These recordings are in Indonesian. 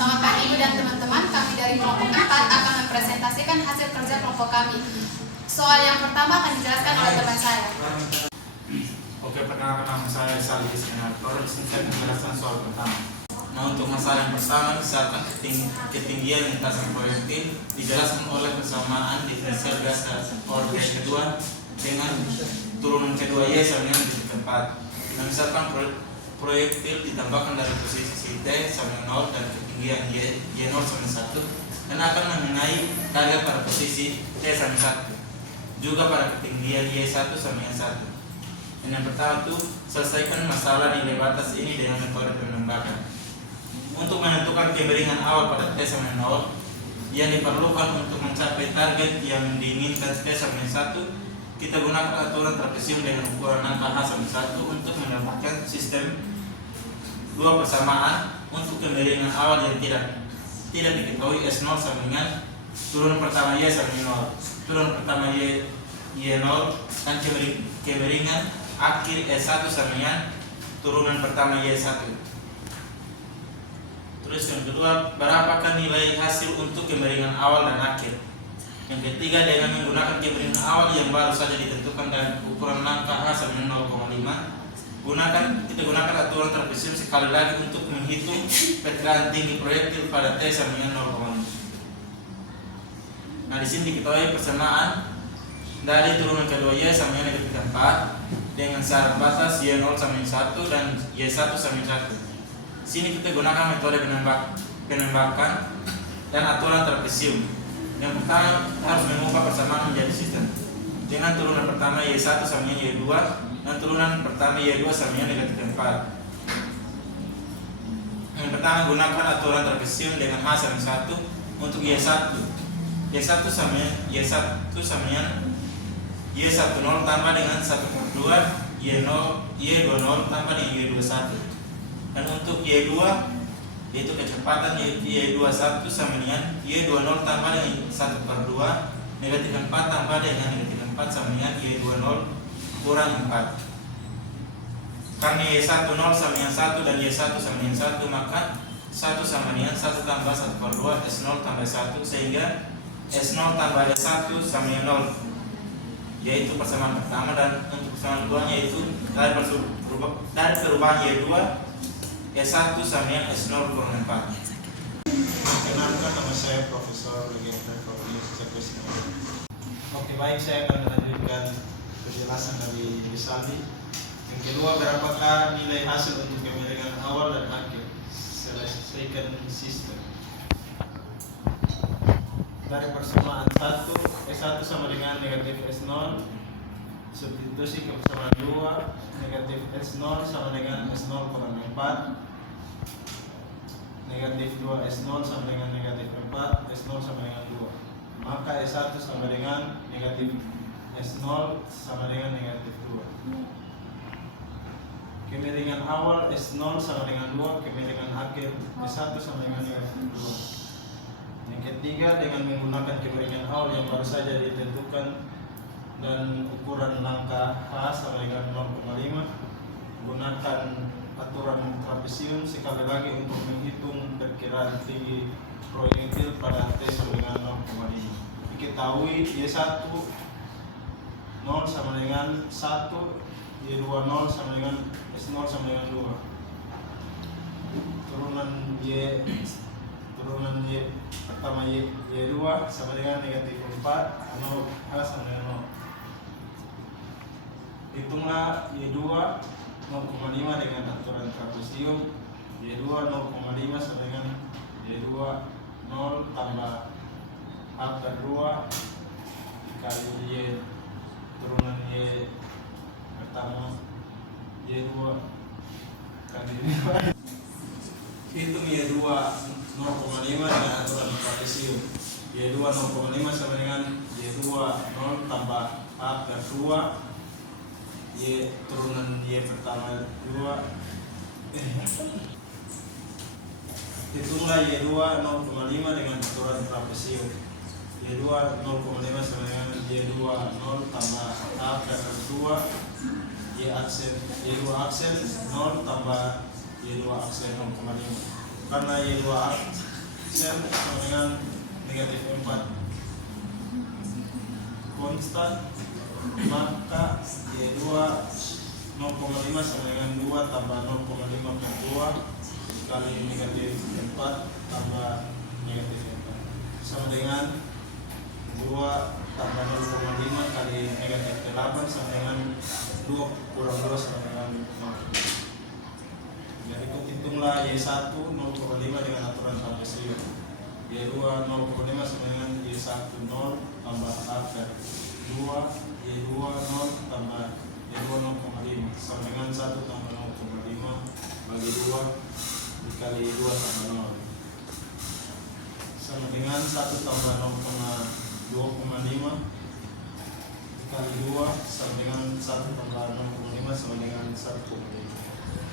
Selamat pagi Ibu dan teman-teman, kami dari kelompok 4 akan mempresentasikan hasil kerja kelompok kami. Soal yang pertama akan dijelaskan oleh teman saya. Oke, perkenalkan nama saya Salih Isminator. Saya akan menjelaskan soal pertama. Nah, untuk masalah yang pertama, misalkan ketinggian lintasan proyektil dijelaskan oleh persamaan diferensial gas order kedua dengan turunan kedua Y sama dengan di tempat. Nah, misalkan proyektil ditambahkan dari posisi T sama 0 dan ketinggian Y0 sama 1 dan akan mengenai target pada posisi T sama 1 juga pada ketinggian Y1 sama yang 1. Dan yang pertama itu selesaikan masalah nilai batas ini dengan metode penembakan. Untuk menentukan kemiringan awal pada T sama 0 yang diperlukan untuk mencapai target yang diinginkan T sama 1, kita gunakan aturan trapesium dengan ukuran angka H sama 1 untuk mendapatkan sistem dua persamaan untuk kemiringan awal yang tidak diketahui S0 sama dengan turunan pertama Y sama 0, turunan pertama Y0 dan kemiringan akhir S1 sama dengan turunan pertama Y1. Terus yang kedua, berapakah nilai hasil untuk kemiringan awal dan akhir? Yang ketiga, dengan menggunakan kemiringan awal yang baru saja ditentukan dan ukuran angka H sama 0,5, kita gunakan aturan trapesium sekali lagi untuk menghitung perkiraan tinggi proyektil pada T sama dengan 0,5. Nah, di sini diketahui persamaan dari turunan kedua Y sama dengan negatif 4 dengan syarat batas Y0 sama 1 dan Y1 sama 1. Sini kita gunakan metode penembakan dan aturan trapesium. Yang pertama harus mengubah persamaan menjadi sistem dengan turunan pertama Y1 sama dengan Y2 dan turunan pertama Y2 sama dengan negatif 4. Yang pertama gunakan aturan trapesium dengan H sama 1 untuk Y1. Y1 sama dengan Y10 tambah dengan 1/2 Y20 tambah dengan Y21. Dan untuk Y2 yaitu kecepatan Y21 sama dengan Y20 tambah dengan 1/2 negatif 4 tambah dengan negatif 4 sama dengan Y20 kurang 4. Karena Y10 sama dengan 1 dan Y1 sama dengan 1, maka 1 sama dengan 1 tambah 1/2 S0 tambah 1 sehingga S0 tambah S1 sama dengan 0, yaitu persamaan pertama. Dan untuk persamaan keduanya yaitu dari perubahan Y2 S1 sama yang S0 kurang 4. Kenalkan, nama saya Profesor Legenda Fabrius. Oke, baik, saya akan melanjutkan penjelasan dari Sali. Yang kedua, berapakah nilai hasil untuk kemiringan awal dan akhir? Selesaikan sistem. Dari persamaan 1, S1 sama dengan negatif S0, substitusi ke persamaan 2, negatif S0 sama dengan S0 kurang 4, negatif 2 S0 sama dengan negatif 4, S0 sama dengan 2, maka S1 sama dengan negatif S0 sama dengan negatif 2. Kemiringan awal S0 sama dengan 2, kemiringan akhir S1 sama dengan negatif 2. Yang ketiga, dengan menggunakan kemiringan awal yang baru saja ditentukan dan ukuran langkah H sama dengan 0,5, gunakan aturan trapesium sekali lagi untuk menghitung perkiraan tinggi proyektil pada T sama dengan 0,5. Diketahui Y1 0 sama dengan 1, Y2 0 sama dengan S0 sama dengan 2. Turunan Y pertama Y2 sama dengan negatif 4, 0 H sama dengan 0. Hitunglah Y2 0,5 dengan aturan trapesium. Y2 0,5 sama dengan Y2 0 tambah H per 2 dikali Y turunan Y pertama Y2 kali 5. Hitung Y2 0,5 dengan aturan trapesium. Y2 0,5 sama dengan Y2 0 tambah H per 2 Y turunan Y pertama 2. Hitunglah Y2 0,5 dengan aturan trapesium. Y2 0,5 sama dengan Y2 0 tambah H per 2 Y2 aksen 0 tambah Y2 aksen 0,5. Karena Y2 Z sama dengan negatif 4 konstan, maka Y2 0,5 sama dengan 2 tambah 0,5 per 2 kali negatif 4 tambah negatif 4 sama dengan 2 tambah 0,5 kali negatif 8 sama dengan 2 kurang 2 sama dengan 0. Jadi hitunglah Y1 0,5 dengan aturan Cartesian. Y2 0,5 sama dengan Y1 0 tambah A per 2 Y2 0 tambah Y2 0,5 sama dengan 1 tambah 0,5 bagi 2 dikali 2 tambah 0 sama dengan 1 tambah 0,2,5 dikali 2 sama dengan 1 tambah 0,5 sama dengan 1,5.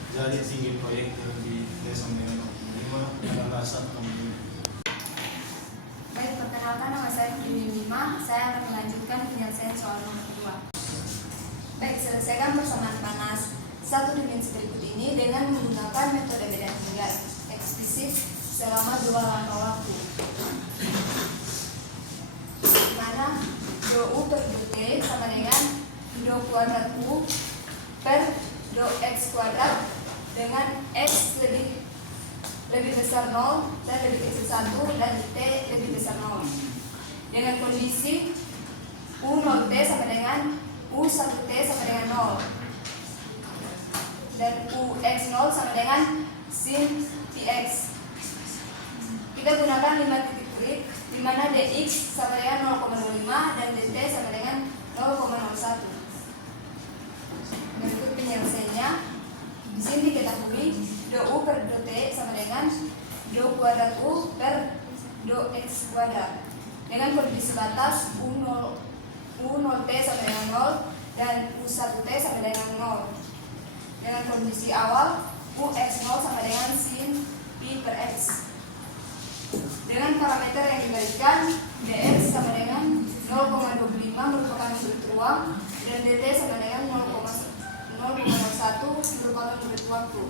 Jadi tinggi proyektil di T sama dengan 0,5 adalah 1,5. Baik, perkenalkan nama saya Putri Mima. Saya akan melanjutkan penyelesaian soal nomor 2. Baik, selesaikan persamaan panas satu dimensi berikut ini dengan menggunakan metode beda tingkat eksplisit selama 2 langkah waktu. Di mana dou per dou t sama dengan dou kuadrat u per dou x kuadrat dengan x lebih besar 0 dan lebih kecil 1 dan t lebih besar 0 dengan kondisi u0t sama dengan u1t sama dengan 0 dan ux0 sama dengan sin px. Kita gunakan 5 titik grid di mana dx sama dengan 0,05 dan dt sama dengan 0,01. Berikut penyelesaiannya. Di sini diketahui dou per dou t sama dengan dou kuadrat u per dou x kuadrat dengan kondisi batas u0t sama dengan 0 dan u1t sama dengan 0 dengan kondisi awal ux0 sama dengan sin pi per x dengan parameter yang diberikan dx sama dengan 0,25 merupakan unit ruang dan dt sama dengan 0,01 merupakan unit waktu.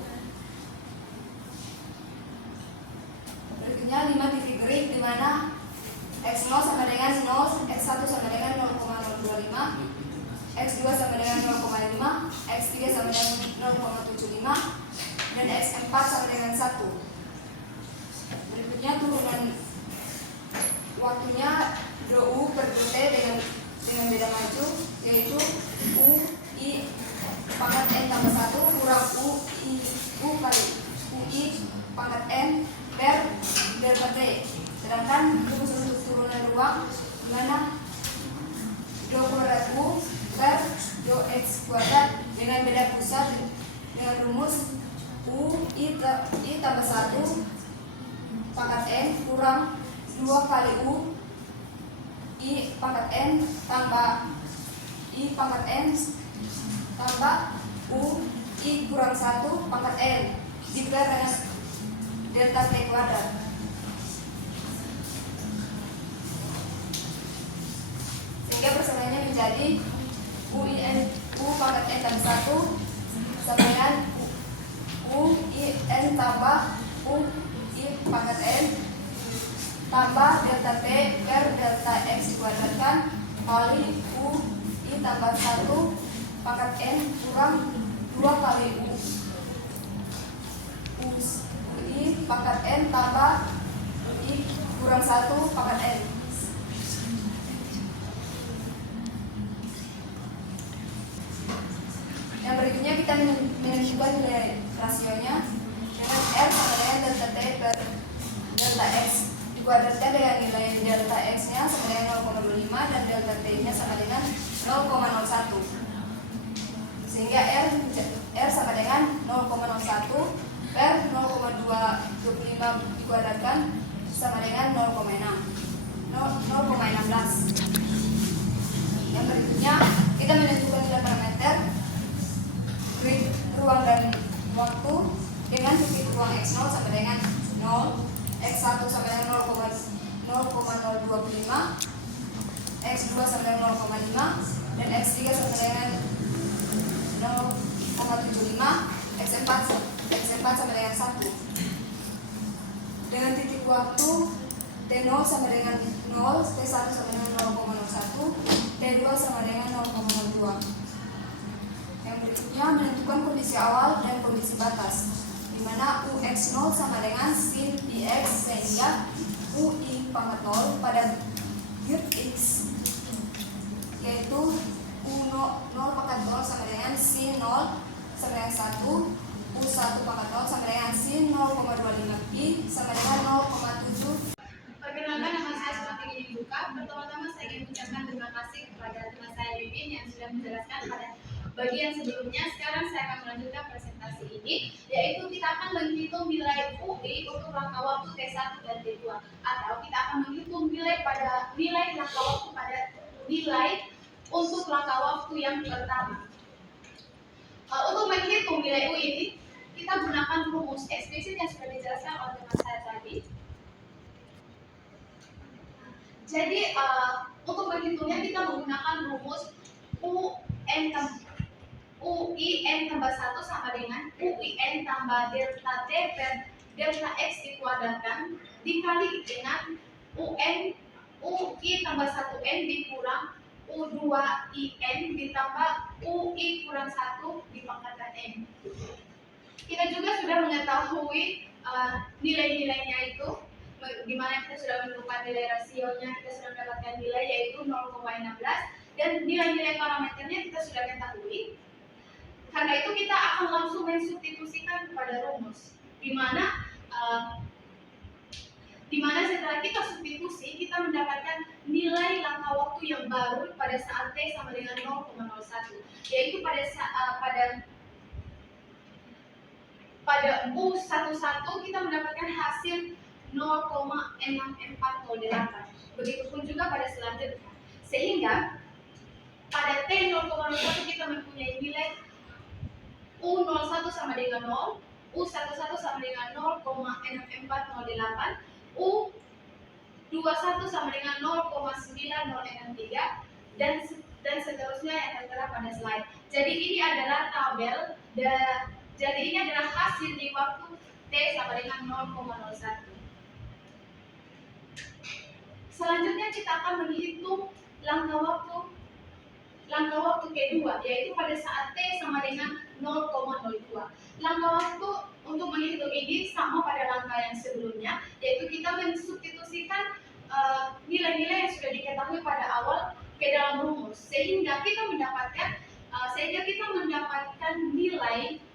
Berikutnya 5 titik grid di mana x0 sama dengan 0, x1 sama dengan 0,025, x2 sama dengan 0,5, x3 sama dengan 0,75 dan x4 sama dengan 1. Berikutnya turunan waktunya dou per dou t dengan beda maju yaitu u i pangkat n tambah 1 kurang u kali ui pangkat n per delta t. Sedangkan rumus untuk turunan ruang di mana dou kuadrat u per dou x kuadrat dengan beda pusat dengan rumus u i tambah 1 pangkat n kurang 2 kali u i pangkat n tambah i pangkat n tambah u i kurang 1 pangkat n dikali dengan delta t kuadrat. Sehingga persamaannya menjadi u pangkat n tambah 1 sama dengan u i n tambah u i pangkat n tambah delta t per delta x dikuadratkan kali u i tambah 1 pangkat n kurang 2 kali u i pangkat n tambah i kurang 1 pangkat n. Yang berikutnya kita menentukan nilai rasionya dengan R sama dengan delta T per delta X dikuadratkan dengan nilai delta X nya sama dengan 0,25 dan delta T nya sama dengan 0,01 sehingga R sama dengan 0,01 per 0,225 dikuadratkan sama dengan 0,16. Yang berikutnya kita menentukan nilai parameter grid ruang dan waktu dengan titik ruang x0 sama dengan 0, x1 sama dengan 0,025, x2 sama dengan 0,5 dan x3 sama dengan 0,75, x4 sama dengan 1. Dengan titik waktu T0 sama dengan 0, T1 sama dengan 0,01, T2 sama dengan 0,02. Yang berikutnya menentukan kondisi awal dan kondisi batas, di mana ux0 sama dengan sin px sehingga ui pangkat 0 pada bit x, yaitu u0 pangkat 0 sama dengan sin 0 sama dengan 1, u1 pangkat 0 sama dengan sin 0,25 pi sama dengan 0,7. Perkenalkan, nama saya Sumatri Gini Buka. Pertama-tama saya ingin mengucapkan terima kasih kepada teman saya Bibin yang sudah menjelaskan pada bagian sebelumnya. Sekarang saya akan melanjutkan presentasi ini, yaitu kita akan menghitung nilai UI untuk rangka waktu T1 dan T2, atau kita akan menghitung nilai rangka waktu pada nilai untuk rangka waktu yang pertama. Untuk menghitung nilai UI ini, kita gunakan rumus eksplisit yang sudah dijelaskan oleh teman saya tadi. Jadi untuk menghitungnya kita menggunakan rumus UIN tambah 1 sama dengan UIN tambah delta T per delta X dikuadratkan dikali dengan UI tambah 1N dikurang U2IN ditambah UI kurang 1 dipangkatkan N. Kita juga sudah mengetahui nilai-nilainya itu, di mana kita sudah menentukan nilai rasionya, kita sudah mendapatkan nilai yaitu 0,16, dan nilai-nilai parameternya kita sudah ketahui. Karena itu kita akan langsung mensubstitusikan kepada rumus, di mana setelah kita substitusi kita mendapatkan nilai langkah waktu yang baru pada saat T sama dengan 0,01, yaitu pada U11 kita mendapatkan hasil 0,6408. Begitupun juga pada selanjutnya. Sehingga pada T0,01 kita mempunyai nilai U01 sama dengan 0, U11 sama dengan 0,6408, U21 sama dengan 0,9063, dan seterusnya yang tertera pada slide. Jadi ini adalah tabel, jadi ini adalah hasil di waktu T sama dengan 0,01. Selanjutnya kita akan menghitung langkah waktu kedua, yaitu pada saat T sama dengan 0,02. Langkah waktu untuk menghitung ini sama pada langkah yang sebelumnya, yaitu kita mensubstitusikan nilai-nilai yang sudah diketahui pada awal ke dalam rumus, sehingga kita mendapatkan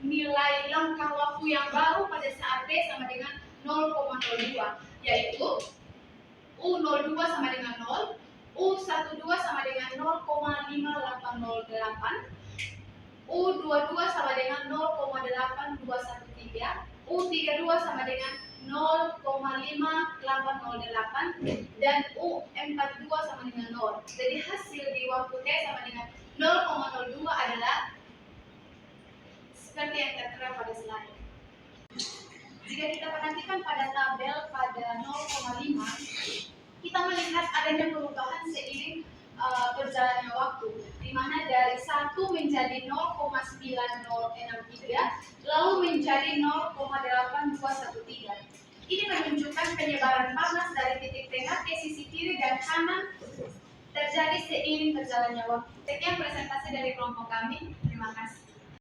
nilai langkah waktu yang baru pada saat T sama dengan 0,02, yaitu U02 sama dengan 0, U12 sama dengan 0,5808, U22 sama dengan 0,8213, U32 sama dengan 0,5808, dan U42 sama dengan 0. Jadi hasil di waktu T sama dengan 0,02 adalah seperti yang tertera pada slide. Jika kita perhatikan pada tabel pada 0,5, kita melihat adanya perubahan seiring berjalannya waktu, di mana dari 1 menjadi 0,9063, lalu menjadi 0,8213. Ini menunjukkan penyebaran panas dari titik tengah ke sisi kiri dan kanan terjadi seiring berjalannya waktu. Sekian presentasi dari kelompok kami. Terima kasih.